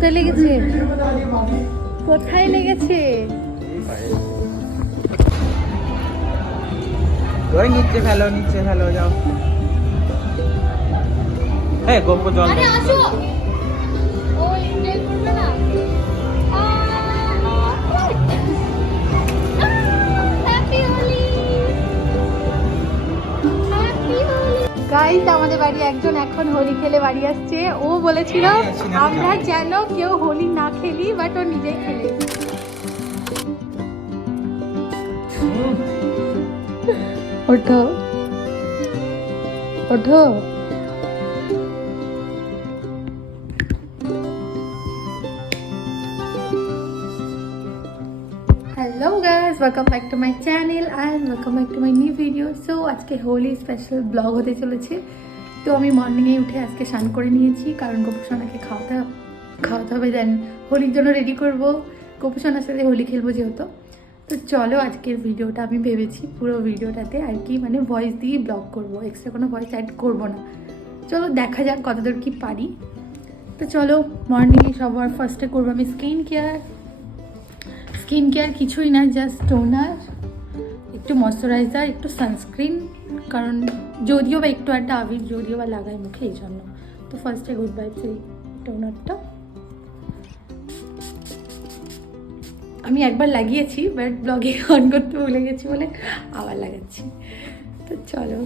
কোথায় লেগেছে? কোথায় লেগেছে? ওই নিচে ফেলো যাও। হ্যাঁ গোপ জল আরে আসো। ওই বেল করবে না। Happy Holi. Happy Holi. Guys আমাদের বাড়ি একজন এখন হোলি খেলে বাড়ি আসছে। ও বলেছিল আমরা যেন কেউ হোলি না খেলি, বাট ও নিজেই খেলে। ওঠো ওঠো। Hello guys, welcome back to my channel and welcome back to my new video. So आज के होली स्पेशल ब्लग होते चलेছে। তো আমি মর্নিংয়ে উঠে আজকে স্নান করে নিয়েছি, কারণ গোপুসোনাকে খাওয়াতে হবে, দেন হোলির জন্য রেডি করব। গোপুসোনার সাথে হোলি খেলবো যেহেতু। তো চলো আজকের ভিডিওটা আমি ভেবেছি পুরো ভিডিওটাতে আর কি মানে ভয়েস দিয়ে ব্লগ করব, এক্সট্রা কোনো ভয়েস অ্যাড করব না। চলো দেখা যাক কতদূর কি পারি। তো চলো মর্নিংয়ে সবার ফার্স্টে করবো আমি স্কিন কেয়ার কিছুই না, জাস্ট টোনার, একটু ময়শ্চারাইজার, একটু সানস্ক্রিন, কারণ যদিও বা একটু একটা আবির যদিও বা লাগাই মুখে, এই জন্য। তো ফার্স্টে গুড ভাইবস এই টোনারটা আমি একবার লাগিয়েছি, বাট ব্লগে অন করতে ভুলে গেছি বলে আবার লাগাচ্ছি। তো চলো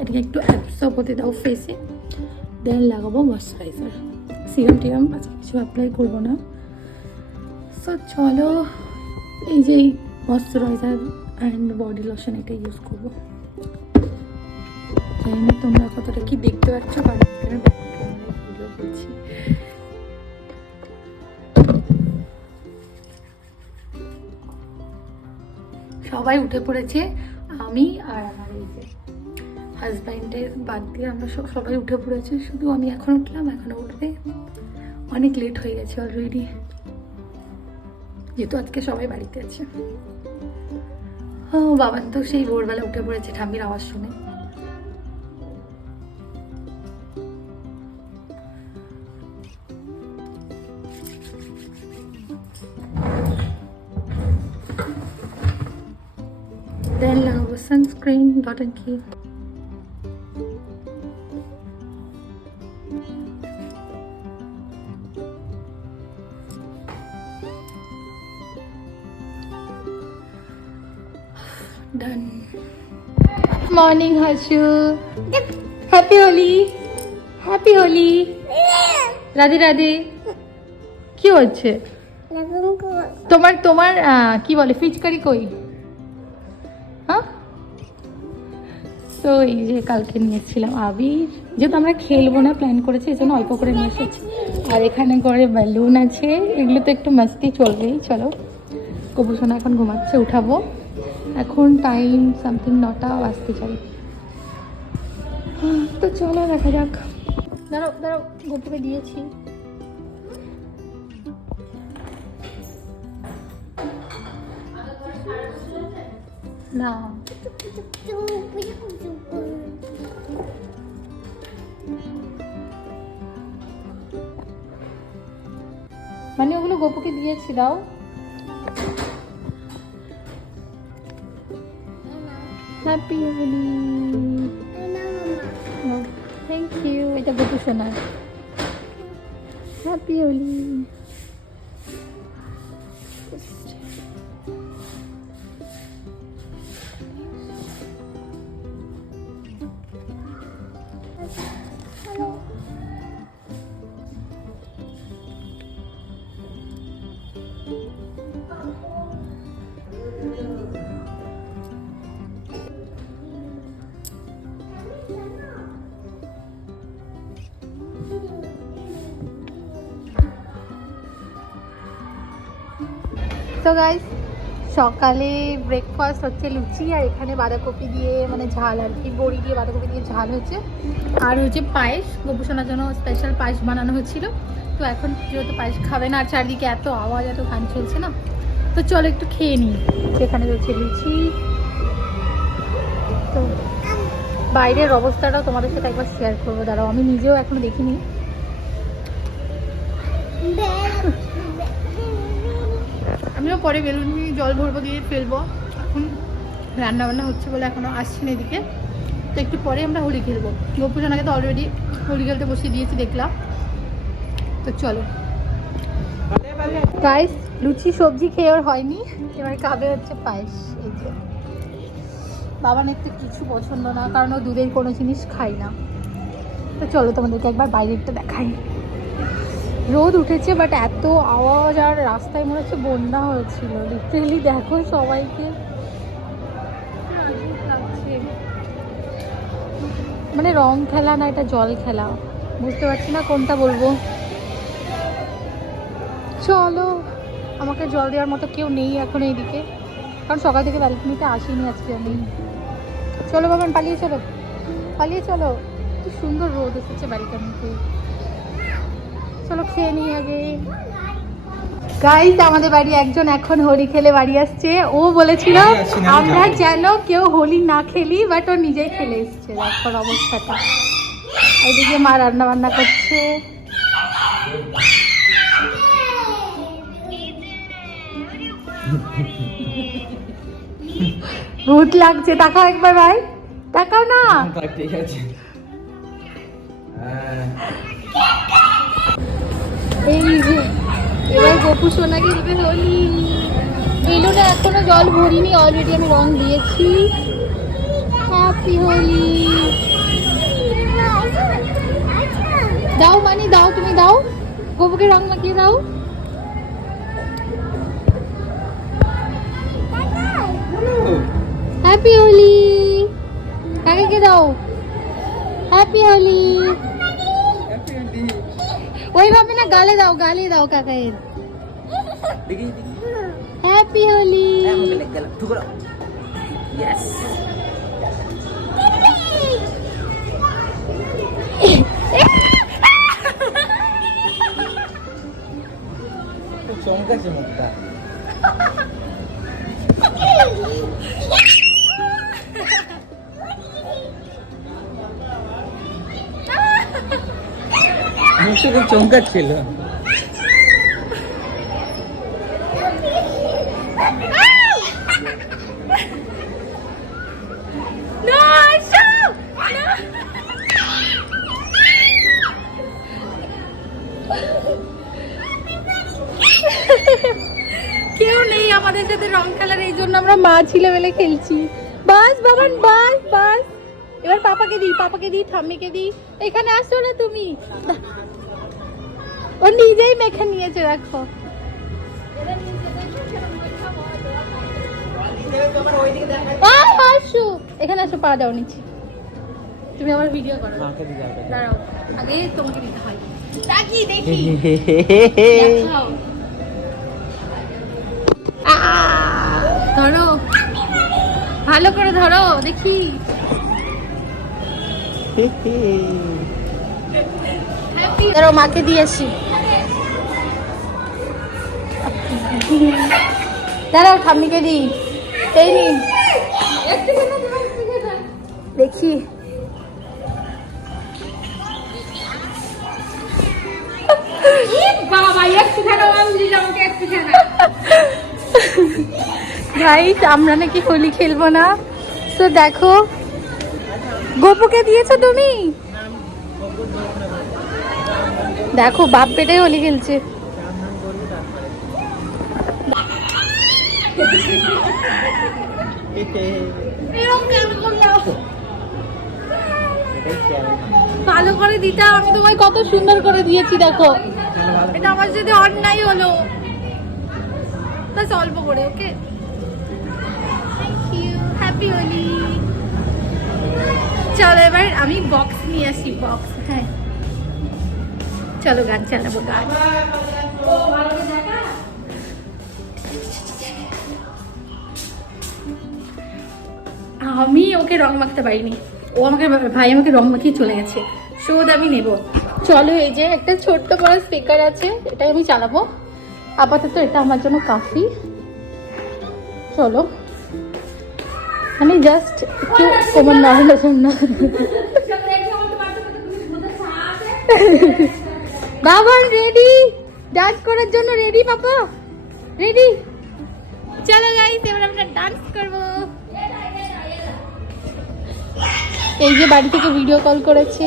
এটাকে একটু অ্যাবসর্ব হতে দাও ফেসে, দেন লাগাবো ময়শ্চারাইজার। সিরাম আজকে কিছু অ্যাপ্লাই করবো না। তো চলো এই যে ময়শ্চারাইজার অ্যান্ড বডি লোশন এটা ইউজ করবো। জানি না তোমরা কতটা কি দেখতে পাচ্ছ, কারণ এখানে ভিডিও করছি। সবাই উঠে পড়েছে, আমি আর আমার এই যে হাজব্যান্ডের বাদ দিয়ে আমরা সবাই উঠে পড়েছে, শুধু আমি এখন উঠলাম, এখনো উঠবে। অনেক লেট হয়ে গেছে অলরেডি, যেহেতু আজকে সবাই বাড়িতে আছে। ও বাবা তো সেই ভোরবেলা উঠে পড়েছে ঠাম্মির আওয়াজ শুনে। দেন লাগাবো সানস্ক্রিন, ডট অ্যান্ড কি। Done. Morning, Harshu. Happy Holi. Happy Holi. Radhe Radhe. কি হচ্ছে তোমার? কি বলে ফিচকারি কই? হ্যাঁ, তো এই যে কালকে নিয়েছিলাম আবির, যেহেতু আমরা খেলবো না প্ল্যান করেছি, এই জন্য অল্প করে নিয়ে এসেছি। আর এখানে করে বেলুন আছে, এগুলো তো একটু মাস্তি চলবেই। চলো গোপুসোনা এখন ঘুমাচ্ছে, উঠাবো। এখন টাইম সামথিং 9টা বাজতে চাই। তো চলো দেখা যাক। দাঁড়াও গোপুকে দিয়েছি। না মানে ওগুলো গোপুকে দিয়েছি, দাও। হ্যাপি হোলি। Thank you. এটা গোপু সোনার হ্যাপি হোলি। তো গাইস সকালে ব্রেকফাস্ট হচ্ছে লুচি, আর এখানে বাঁধাকপি দিয়ে মানে ঝাল আর কি, বড়ি দিয়ে বাঁধাকপি দিয়ে ঝাল হচ্ছে, আর হচ্ছে পায়েস। গোপুসোনার জন্য স্পেশাল পায়েস বানানো হচ্ছিল। তো এখন যেহেতু পায়েস খাবে না, আর চারদিকে এত আওয়াজ, এত গান চলছে না, তো চলো একটু খেয়ে নিই। সেখানে রয়েছে লুচি। তো বাইরের অবস্থাটাও তোমাদের সাথে একবার শেয়ার করবো, দাঁড়াও, আমি নিজেও এখনো দেখিনি। আমিও পরে বেলুন নিয়ে জল ভরবো, দিয়ে ফেলবো। এখন রান্না বান্না হচ্ছে বলে এখনো আসছে না এদিকে, তো একটু পরে আমরা হোলি খেলবো। গোপুজনাকে তো অলরেডি হোলি খেলতে বসিয়ে দিয়েছি দেখলাম। তো চলো গাইস, লুচি সবজি খেয়ে ওর হয়নি, এবার খাবে হচ্ছে পায়েস। এই যে বাবা একটু কিছু পছন্দ না, কারণ ও দুধের কোনো জিনিস খাই না। তো চলো তোমাদেরকে একবার বাইরেরটা দেখাই। রোদ উঠেছে বাট এত আওয়াজ, আর রাস্তায় মনে হচ্ছে বন্যা হয়েছিল লিটারেলি। দেখো সবাইকে, মানে রং খেলা না, এটা জল খেলা, বুঝতে পারছি না কোনটা বলবো। চলো, আমাকে জল দেওয়ার মতো কেউ নেই এখন এইদিকে, কারণ সকাল থেকে ব্যালকনিতে আসিনি আজকে আমি। চলো বাবান, পালিয়ে চলো, পালিয়ে চলো। কি সুন্দর রোদ এসেছে ব্যালকনিতে। চলো খেয়ে নিই আগে। গাইস, আমাদের বাড়ি একজন এখন হোলি খেলে বাড়ি আসছে। ও বলেছিল আমরা যেন কেউ হোলি না খেলি, বাট ও নিজেই খেলে এসছে। দেখো অবস্থাটা। এইদিকে মা রান্না বান্না করছে। ভূত লাগছে, তাকাও একবার ভাই, তাকাও না। ঠিক আছে। এই যে এবার গোপু সোনাকে দিবে হোলি। বেলুনে এখনো জল ভরিনি, অলরেডি আমি রং দিয়েছি। হ্যাপি হোলি। দাও মানি, দাও, তুমি দাও, গোপুকে রং মাখিয়ে দাও। হ্যাপি হোলি। কাকে দাও হ্যাপি হোলি। ওইভাবে না, গালে দাও, গালে দাও কাকায়ের। দেখি হ্যাপি হোলি। চমকাছে মুখটা। মুখটা খুব চমকাচ্ছিল। কেউ নেই আমাদের সাথে রং খেলার, এই জন্য আমরা মা ছেলেবেলে খেলছি। বাস বাবান, বাস বাস। এবার পাপাকে দিই, পাপাকে দিই, ঠাম্মিকে দিই। এখানে আসো না তুমি, ও নিজেই মেখে নিয়েছে। দেখো আসো, এখানে আসো, পা দাও নিচে। তুমি আমার ভিডিও করো, দাঁড়াও, আগে তোমাকে দিতে হয়। দেখি দেখি, দেখাও। ধরো, ভালো করে ধরো, দেখি। ধরো, মাকে দিয়েছি। দাঁড়াও, ঠাম্মিকে দিই। এই নিন, দেখি। গাইস, আমরা নাকি হোলি খেলবো না। তো দেখো, গোপুকে দিয়েছো তুমি। দেখো বাপ বেটাই হোলি খেলছে। ভালো করে দিতাম, আমি তোমায় কত সুন্দর করে দিয়েছি। দেখো, এটা আমার যদি অন্যায় হলো, বাস অল্প করে। ওকে, হ্যাপি হোলি। চলো এবার আমি বক্স নিয়ে আসি, বক্স। হ্যাঁ চলো, গান চালাবো, গান। আমি ওকে রং মাখতে পারিনি, ও আমাকে, ভাই আমাকে রং মাখিয়ে চলে গেছে। শোধ আমি নেব। চলো, এই যে একটা ছোট্ট বড় স্পিকার আছে, এটাই আমি চালাবো আপাতত। এটা আমার জন্য কাফি। চলো, আমি জাস্ট একটু কোমর নাড়ানোর জন্য। বাবা রেডি, ডান্স করার জন্য রেডি পাপা? রেডি? চলো গাইস, এবার আমরা ডান্স করব। এই যে বাড়ি থেকে ভিডিও কল করেছে।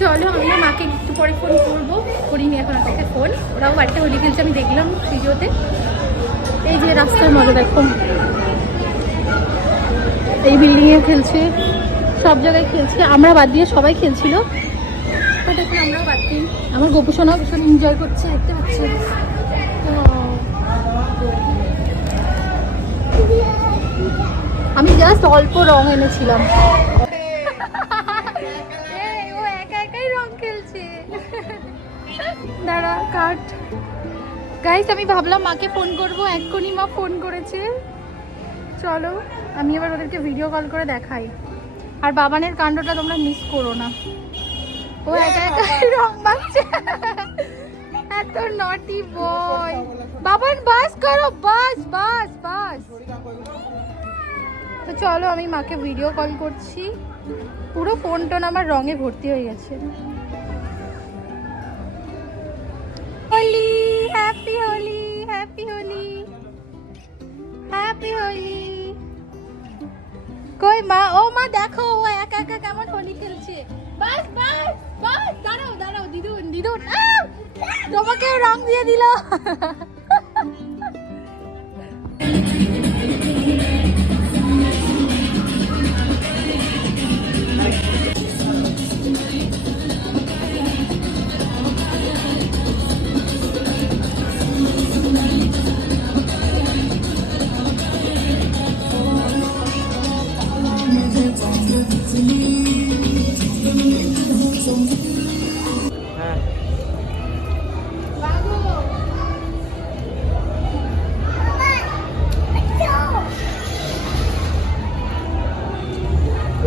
চলো আমরা মাকে একটু পরে ফোন করবো, করিনি এখন আপনাকে ফোন। ওরাও বাড়িতে হোলি খেলছে, আমি দেখলাম ভিডিওতে। এই যে রাস্তার মজা দেখো, এই বিল্ডিংয়ে খেলছে, সব জায়গায় খেলছে, আমরা বাদ দিয়ে সবাই খেলছিল, বাট এখন আমরাও বাদ দিই। আমার গোপুসোনাও ভীষণ এনজয় করছে, দেখতে পাচ্ছি। আমি জাস্ট অল্প রং এনেছিলাম। ও একা একাই রং খেলছে। দাঁড়া কাট। গাইস আমি ভাবলাম মাকে ফোন করবো, এক্ষুনি মা ফোন করেছে। চলো আমি এবার ওদেরকে ভিডিও কল করে দেখাই। আর বাবানের কাণ্ডটা তোমরা মিস করো না, ও একা একাই রং মাখছে। এত নটি বয়। বাবান বাস করো, বাস বাস বাস। তো চলো আমি মাকে ভিডিও কল করছি। পুরো ফোন টোন আমার রঙে ভর্তি হয়ে গেছে। Holi, happy Holi, happy Holi, happy Holi. কই মা? ও মা দেখো, ও একা একা কেমন হোলি খেলছে। বাস বাস বাস, দাঁড়াও দাঁড়াও দিদুন দিদুন, তোমাকেও রং দিয়ে দিল। হ্যাঁ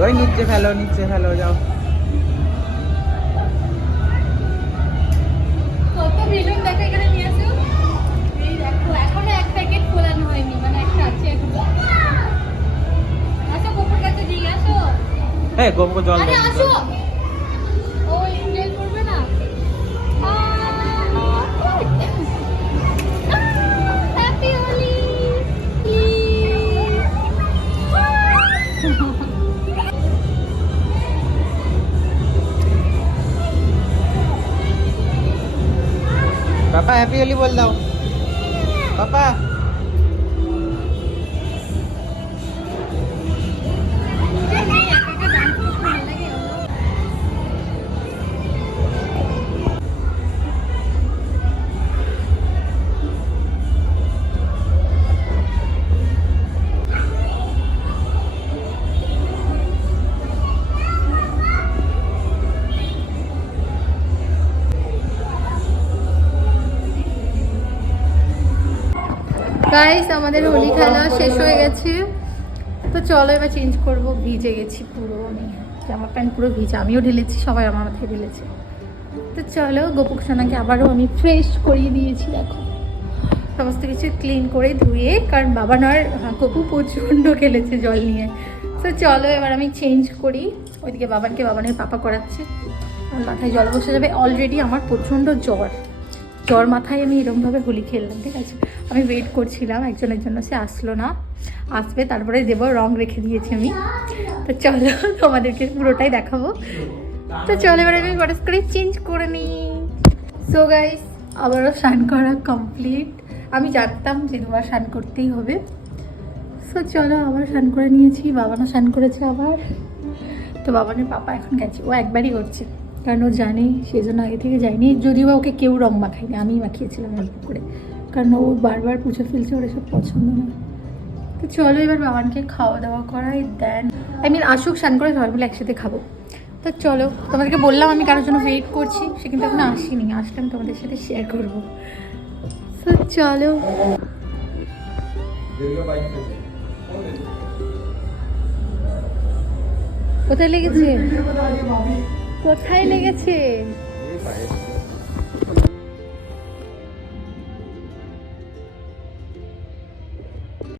ওই নিচে ফেলো যাও। কত বেলুন দেখো এখানে নিয়ে আসো। এই দেখো এখনো এক প্যাকেট খোলানো হয়নি, মানে একটা আছে এখনো। আসো গোপুর কাছে দিয়ে আসো। হ্যাঁ গোপকে জল আরে দাও। আসো, ও ইনহেল করবে না। হ্যাপি হোলি। पापा हैप्पी होली बोल दो पापा। গাইস আমাদের হোলি খেলা শেষ হয়ে গেছে। তো চলো এবার চেঞ্জ করব, ভিজে গেছি পুরো, আমি জামা প্যান্ট পুরো ভিজে, আমিও ঢেলেছি, সবাই আমার মাথায় ঢেলেছে। তো চলো গোপুক সোনাকে আবারও আমি ফ্রেশ করিয়ে দিয়েছি, দেখো সমস্ত কিছু ক্লিন করে ধুয়ে, কারণ বাবানার গপু প্রচণ্ড খেলেছে জল নিয়ে। তো চলো এবার আমি চেঞ্জ করি। ওইদিকে বাবানের পাপা করাচ্ছে, আমার মাথায় জল বসে যাবে। অলরেডি আমার প্রচণ্ড জ্বর মাথায়, আমি এরকমভাবে হোলি খেললাম, ঠিক আছে। আমি ওয়েট করছিলাম একজনের জন্য, সে আসলো না, আসবে তারপরে দেবো, রং রেখে দিয়েছি আমি। তো চলো তোমাদেরকে পুরোটাই দেখাবো। তো চলো এবার আমি হঠাৎ করে চেঞ্জ করে নিই। সো গাইস আবারও স্নান করা কমপ্লিট। আমি জানতাম যে দুবার স্নান করতেই হবে। সো চলো আবার স্নান করে নিয়েছি, বাবানও স্নান করেছে আবার। তো বাবানের পাপা এখন গেছে, ও একবারই করছে, কারণ ও জানে, সেই জন্য আগে থেকে যায়নি। যদিও বা ওকে কেউ রং মাখায়নি, আমিই মাখিয়েছিলাম অল্প করে, কারণ ও বারবার পুছে ফেলছে, ওর এসব পছন্দ না। তো চলো এবার বাবানকে খাওয়া দাওয়া করাই, দেন আসুক স্নান করে সবাই মিলে একসাথে খাবো। তো চলো, তোমাদেরকে বললাম আমি কারোর জন্য ওয়েট করছি, সে কিন্তু এখনো আসেনি, আসলে আমি তোমাদের সাথে শেয়ার করবো। তো চলো, কোথায় লেগেছে? কোথায় লেগেছে?